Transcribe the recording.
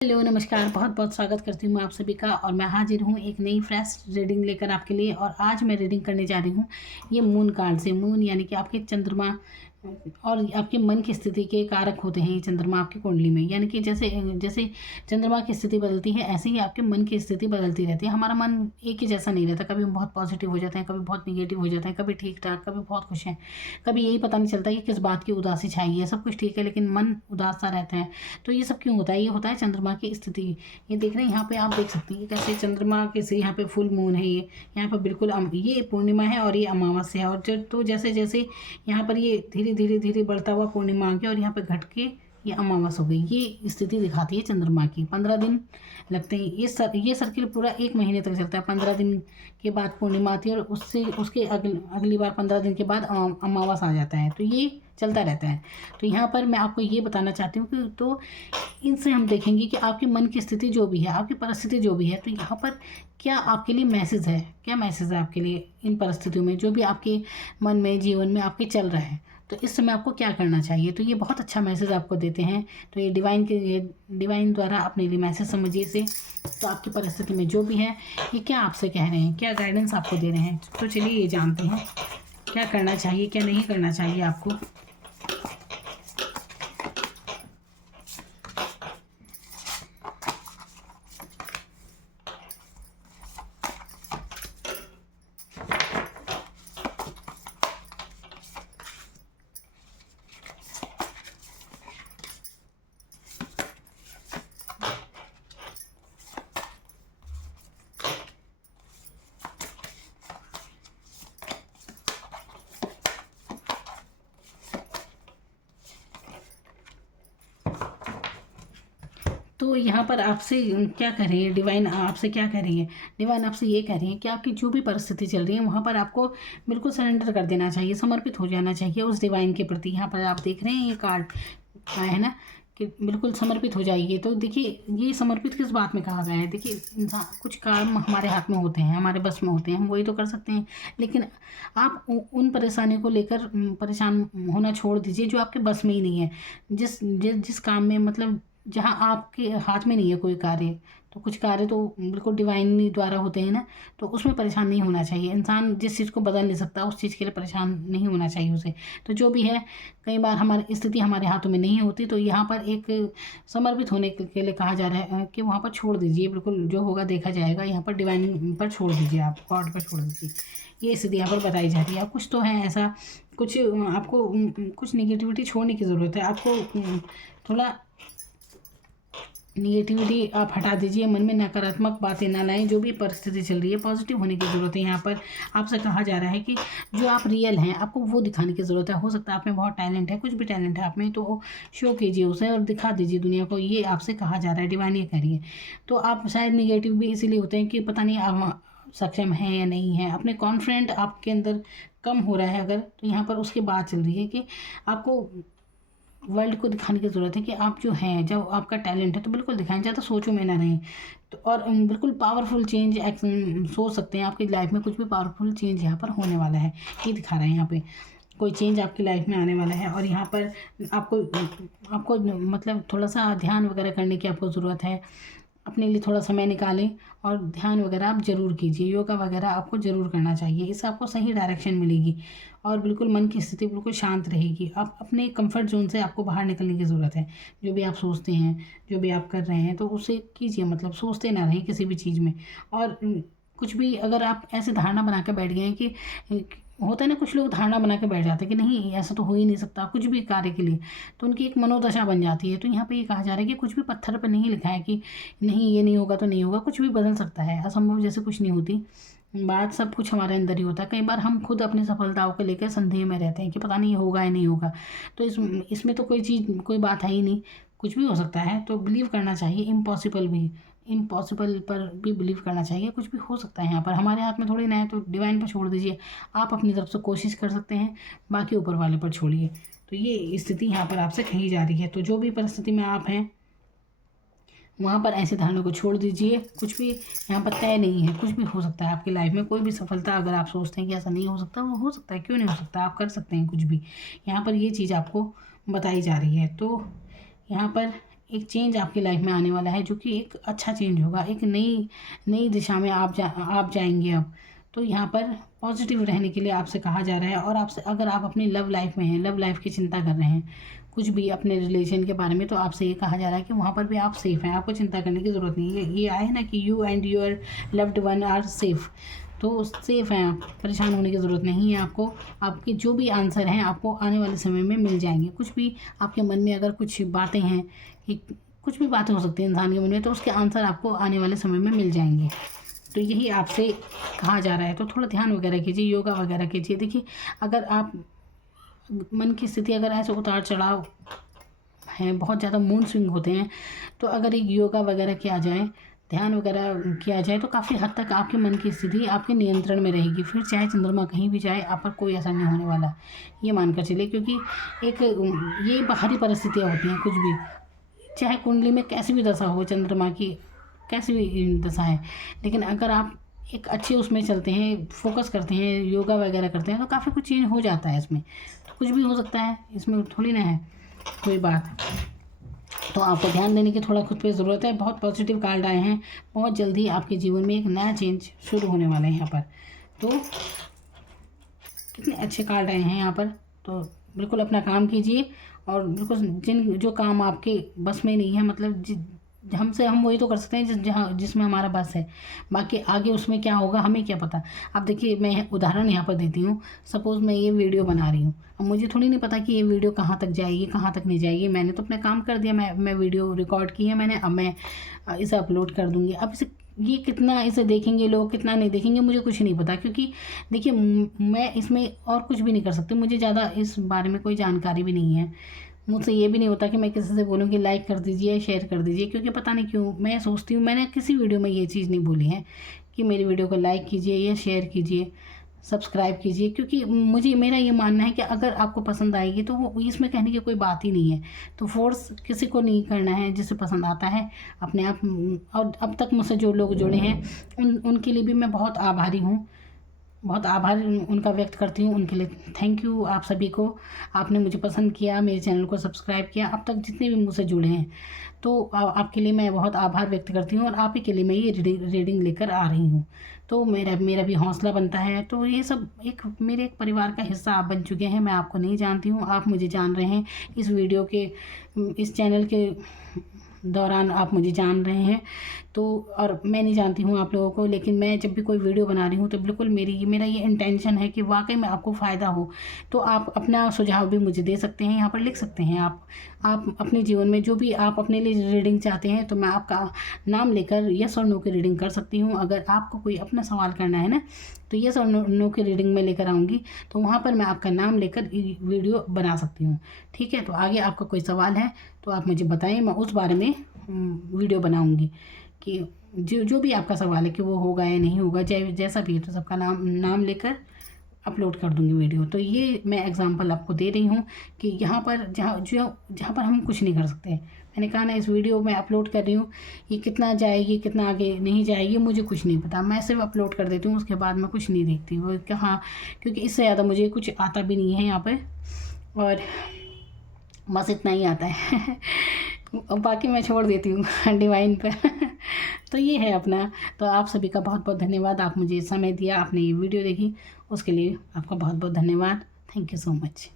Hello नमस्कार, बहुत बहुत स्वागत करती हूँ मैं आप सभी का। और मैं हाजिर हूँ एक नई फ्रेश रीडिंग लेकर आपके लिए। और आज मैं रीडिंग करने जा रही हूँ ये मून कार्ड से। मून यानी कि आपके चंद्रमा और आपके मन की स्थिति के कारक होते हैं ये चंद्रमा आपकी कुंडली में। यानी कि जैसे जैसे चंद्रमा की स्थिति बदलती है ऐसे ही आपके मन की स्थिति बदलती रहती है। हमारा मन एक ही जैसा नहीं रहता, कभी हम बहुत पॉजिटिव हो जाते हैं, कभी बहुत निगेटिव हो जाते हैं, कभी ठीक ठाक, कभी बहुत खुश हैं, कभी यही पता नहीं चलता कि किस बात की उदासी छाई है। सब कुछ ठीक है लेकिन मन उदास सा रहता है। तो ये सब क्यों होता है? ये होता है चंद्रमा की स्थिति। ये देख रहे हैं यहाँ पे, आप देख सकते हैं कि कैसे चंद्रमा कैसे यहाँ पे फुल मून है। ये यहाँ पर बिल्कुल ये पूर्णिमा है और ये अमावस्या है। और तो जैसे जैसे यहाँ पर ये धीरे धीरे धीरे बढ़ता हुआ पूर्णिमा आ गया और यहाँ पर घट के ये अमावस हो गई। ये स्थिति दिखाती है चंद्रमा की। 15 दिन लगते हैं। ये सर्किल पूरा 1 महीने तक चलता है। 15 दिन के बाद पूर्णिमा आती है और उससे उसके अगली बार 15 दिन के बाद अमावस आ जाता है। तो ये चलता रहता है। तो यहाँ पर मैं आपको ये बताना चाहती हूँ कि तो इनसे हम देखेंगे कि आपके मन की स्थिति जो भी है, आपकी परिस्थिति जो भी है, तो यहाँ पर क्या आपके लिए मैसेज है, क्या मैसेज है आपके लिए इन परिस्थितियों में, जो भी आपके मन में जीवन में आपके चल रहा है। तो इस समय आपको क्या करना चाहिए। तो ये बहुत अच्छा मैसेज आपको देते हैं। तो ये डिवाइन द्वारा अपने लिए मैसेज समझिए इसे। तो आपकी परिस्थिति में जो भी है ये क्या आपसे कह रहे हैं, क्या गाइडेंस आपको दे रहे हैं। तो चलिए ये जानते हैं क्या करना चाहिए, क्या नहीं करना चाहिए आपको। तो यहाँ पर आपसे क्या कह रही है डिवाइन, आपसे क्या कह रही है डिवाइन? आपसे ये कह रही है कि आपकी जो भी परिस्थिति चल रही है वहाँ पर आपको बिल्कुल सरेंडर कर देना चाहिए, समर्पित हो जाना चाहिए उस डिवाइन के प्रति। यहाँ पर आप देख रहे हैं ये कार्ड आया है ना कि बिल्कुल समर्पित हो जाइए। तो देखिए ये समर्पित किस बात में कहा गया है। देखिए इंसान, कुछ काम हमारे हाथ में होते हैं, हमारे बस में होते हैं, हम वही तो कर सकते हैं। लेकिन आप उन परेशानियों को लेकर परेशान होना छोड़ दीजिए जो आपके बस में ही नहीं है। जिस काम में, मतलब जहाँ आपके हाथ में नहीं है कोई कार्य, तो कुछ कार्य तो बिल्कुल डिवाइन द्वारा होते हैं ना, तो उसमें परेशान नहीं होना चाहिए। इंसान जिस चीज़ को बदल नहीं सकता उस चीज़ के लिए परेशान नहीं होना चाहिए उसे। तो जो भी है, कई बार हमारी स्थिति हमारे हाथों में नहीं होती, तो यहाँ पर एक समर्पित होने के लिए कहा जा रहा है कि वहाँ पर छोड़ दीजिए। बिल्कुल जो होगा देखा जाएगा। यहाँ पर डिवाइन पर छोड़ दीजिए, आप गॉड पर छोड़ दीजिए। ये स्थिति यहाँ पर बताई जा रही है। कुछ तो है ऐसा, कुछ आपको कुछ निगेटिविटी छोड़ने की ज़रूरत है। आपको थोड़ा निगेटिविटी आप हटा दीजिए, मन में नकारात्मक बातें ना लाएं। जो भी परिस्थिति चल रही है पॉजिटिव होने की ज़रूरत है। यहाँ पर आपसे कहा जा रहा है कि जो आप रियल हैं आपको वो दिखाने की ज़रूरत है। हो सकता है आप में बहुत टैलेंट है, कुछ भी टैलेंट है आप में, तो शो कीजिए उसे और दिखा दीजिए दुनिया को। ये आपसे कहा जा रहा है, डिवाइन ये कह रही है। तो आप शायद निगेटिव भी इसीलिए होते हैं कि पता नहीं आप सक्षम हैं या नहीं है, अपने कॉन्फिडेंट आपके अंदर कम हो रहा है अगर, तो यहाँ पर उसकी बात चल रही है कि आपको वर्ल्ड को दिखाने की ज़रूरत है कि आप जो हैं, जब आपका टैलेंट है तो बिल्कुल दिखाएं, ज़्यादा सोचो में ना रहें। तो और बिल्कुल पावरफुल चेंज सोच सकते हैं आपकी लाइफ में। कुछ भी पावरफुल चेंज यहाँ पर होने वाला है, ये दिखा रहा है। यहाँ पे कोई चेंज आपकी लाइफ में आने वाला है। और यहाँ पर आपको आपको मतलब थोड़ा सा ध्यान वगैरह करने की आपको ज़रूरत है। अपने लिए थोड़ा समय निकालें और ध्यान वगैरह आप ज़रूर कीजिए, योगा वगैरह आपको ज़रूर करना चाहिए। इससे आपको सही डायरेक्शन मिलेगी और बिल्कुल मन की स्थिति बिल्कुल शांत रहेगी। आप अपने कंफर्ट जोन से आपको बाहर निकलने की ज़रूरत है। जो भी आप सोचते हैं, जो भी आप कर रहे हैं, तो उसे कीजिए, मतलब सोचते ना रहें किसी भी चीज़ में। और कुछ भी अगर आप ऐसे धारणा बना के बैठ गए हैं कि होता है ना, कुछ लोग धारणा बना के बैठ जाते हैं कि नहीं ऐसा तो हो ही नहीं सकता कुछ भी कार्य के लिए, तो उनकी एक मनोदशा बन जाती है। तो यहाँ पे ये कहा जा रहा है कि कुछ भी पत्थर पर नहीं लिखा है कि नहीं ये नहीं होगा तो नहीं होगा, कुछ भी बदल सकता है। असंभव जैसे कुछ नहीं होती बात, सब कुछ हमारे अंदर ही होता है। कई बार हम खुद अपनी सफलताओं को लेकर संदेह में रहते हैं कि पता नहीं ये होगा या नहीं होगा। तो इसमें तो कोई चीज़, कोई बात है ही नहीं, कुछ भी हो सकता है। तो बिलीव करना चाहिए, इम्पॉसिबल पर भी बिलीव करना चाहिए। कुछ भी हो सकता है, यहाँ पर हमारे हाथ में थोड़ी ना है। तो डिवाइन पर छोड़ दीजिए, आप अपनी तरफ से कोशिश कर सकते हैं, बाकी ऊपर वाले पर छोड़िए। तो ये स्थिति यहाँ पर आपसे कही जा रही है। तो जो भी परिस्थिति में आप हैं वहाँ पर ऐसे धारणा को छोड़ दीजिए। कुछ भी यहाँ पर तय नहीं है, कुछ भी हो सकता है आपकी लाइफ में। कोई भी सफलता अगर आप सोचते हैं कि ऐसा नहीं हो सकता, वो हो सकता है, क्यों नहीं हो सकता, आप कर सकते हैं कुछ भी। यहाँ पर ये चीज़ आपको बताई जा रही है। तो यहाँ पर एक चेंज आपकी लाइफ में आने वाला है, जो कि एक अच्छा चेंज होगा, एक नई नई दिशा में आप जाएंगे अब। तो यहाँ पर पॉजिटिव रहने के लिए आपसे कहा जा रहा है। और आपसे, अगर आप अपनी लव लाइफ में हैं, लव लाइफ की चिंता कर रहे हैं, कुछ भी अपने रिलेशन के बारे में, तो आपसे ये कहा जा रहा है कि वहाँ पर भी आप सेफ़ हैं, आपको चिंता करने की ज़रूरत नहीं है। ये आया है ना कि you and your loved one are safe, तो सेफ़ हैं आप, परेशान होने की ज़रूरत नहीं है आपको। आपके जो भी आंसर हैं आपको आने वाले समय में मिल जाएंगे। कुछ भी आपके मन में अगर कुछ बातें हैं, कि कुछ भी बातें हो सकती हैं इंसान के मन में, तो उसके आंसर आपको आने वाले समय में मिल जाएंगे। तो यही आपसे कहा जा रहा है। तो थोड़ा ध्यान वगैरह कीजिए, योगा वगैरह कीजिए। देखिए, अगर आप मन की स्थिति अगर ऐसे उतार चढ़ाव हैं, बहुत ज़्यादा मूड स्विंग होते हैं, तो अगर एक योगा वगैरह किया जाए, ध्यान वगैरह किया जाए, तो काफ़ी हद तक आपके मन की स्थिति आपके नियंत्रण में रहेगी। फिर चाहे चंद्रमा कहीं भी जाए, आप पर कोई असर नहीं होने वाला, ये मानकर चलिए। क्योंकि एक ये बाहरी परिस्थितियाँ होती हैं, कुछ भी, चाहे कुंडली में कैसी भी दशा हो, चंद्रमा की कैसी भी दशा है, लेकिन अगर आप एक अच्छे उसमें चलते हैं, फोकस करते हैं, योगा वगैरह करते हैं, तो काफ़ी कुछ चेंज हो जाता है इसमें। तो कुछ भी हो सकता है, इसमें थोड़ी ना है कोई बात। तो आपको ध्यान देने की थोड़ा खुद पे ज़रूरत है। बहुत पॉजिटिव कार्ड आए हैं, बहुत जल्दी आपके जीवन में एक नया चेंज शुरू होने वाला है यहाँ पर। तो कितने अच्छे कार्ड आए हैं यहाँ पर। तो बिल्कुल अपना काम कीजिए, और बिल्कुल जो काम आपके बस में नहीं है, मतलब हमसे हम वही तो कर सकते हैं जिसमें हमारा बस है। बाकी आगे उसमें क्या होगा हमें क्या पता। अब देखिए, मैं उदाहरण यहाँ पर देती हूँ। सपोज़ मैं ये वीडियो बना रही हूँ, अब मुझे थोड़ी नहीं पता कि ये वीडियो कहाँ तक जाएगी, कहाँ तक नहीं जाएगी। मैंने तो अपना काम कर दिया, मैं वीडियो रिकॉर्ड की है मैंने, अब मैं इसे अपलोड कर दूँगी। अब इसे ये कितना इसे देखेंगे लोग, कितना नहीं देखेंगे, मुझे कुछ नहीं पता। क्योंकि देखिए, मैं इसमें और कुछ भी नहीं कर सकती, मुझे ज़्यादा इस बारे में कोई जानकारी भी नहीं है। मुझसे ये भी नहीं होता कि मैं किसी से बोलूँ कि लाइक कर दीजिए, शेयर कर दीजिए। क्योंकि पता नहीं क्यों मैं सोचती हूँ, मैंने किसी वीडियो में ये चीज़ नहीं बोली है कि मेरी वीडियो को लाइक कीजिए या शेयर कीजिए, सब्सक्राइब कीजिए। क्योंकि मेरा ये मानना है कि अगर आपको पसंद आएगी तो वो इसमें कहने की कोई बात ही नहीं है। तो फोर्स किसी को नहीं करना है, जिसे पसंद आता है अपने आप। और अब तक मुझसे जो लोग जुड़े हैं उनके लिए भी मैं बहुत आभारी हूँ, बहुत आभार उनका व्यक्त करती हूँ। उनके लिए थैंक यू आप सभी को। आपने मुझे पसंद किया, मेरे चैनल को सब्सक्राइब किया, अब तक जितने भी मुझसे जुड़े हैं, तो आपके लिए मैं बहुत आभार व्यक्त करती हूँ। और आप ही के लिए मैं ये रीडिंग लेकर आ रही हूँ। तो मेरा भी हौसला बनता है। तो ये सब मेरे एक परिवार का हिस्सा आप बन चुके हैं। मैं आपको नहीं जानती हूँ, आप मुझे जान रहे हैं। इस वीडियो के, इस चैनल के दौरान आप मुझे जान रहे हैं। तो और मैं नहीं जानती हूँ आप लोगों को, लेकिन मैं जब भी कोई वीडियो बना रही हूँ तो बिल्कुल मेरा ये इंटेंशन है कि वाकई में आपको फ़ायदा हो। तो आप अपना सुझाव भी मुझे दे सकते हैं, यहाँ पर लिख सकते हैं। आप अपने जीवन में जो भी आप अपने लिए रीडिंग चाहते हैं, तो मैं आपका नाम लेकर यस और नो की रीडिंग कर सकती हूँ। अगर आपको कोई अपना सवाल करना है ना, तो यस और नो की रीडिंग में लेकर आऊँगी, तो वहाँ पर मैं आपका नाम लेकर वीडियो बना सकती हूँ। ठीक है, तो आगे आपका कोई सवाल है तो आप मुझे बताएं, मैं उस बारे में वीडियो बनाऊँगी कि जो भी आपका सवाल है कि वो होगा या नहीं होगा, जैसा भी है, तो सबका नाम लेकर अपलोड कर दूँगी वीडियो। तो ये मैं एग्जांपल आपको दे रही हूँ कि यहाँ पर जहाँ पर हम कुछ नहीं कर सकते। मैंने कहा ना, इस वीडियो में अपलोड कर रही हूँ, ये कितना जाएगी कितना आगे नहीं जाएगी मुझे कुछ नहीं पता। मैं सिर्फ अपलोड कर देती हूँ, उसके बाद मैं कुछ नहीं देखती वो कहाँ, क्योंकि इससे ज़्यादा मुझे कुछ आता भी नहीं है यहाँ पर। और बस इतना ही आता है बाकी मैं छोड़ देती हूँ डिवाइन पर तो ये है अपना। तो आप सभी का बहुत बहुत धन्यवाद, आप मुझे समय दिया, आपने ये वीडियो देखी, उसके लिए आपका बहुत बहुत धन्यवाद। Thank you so much.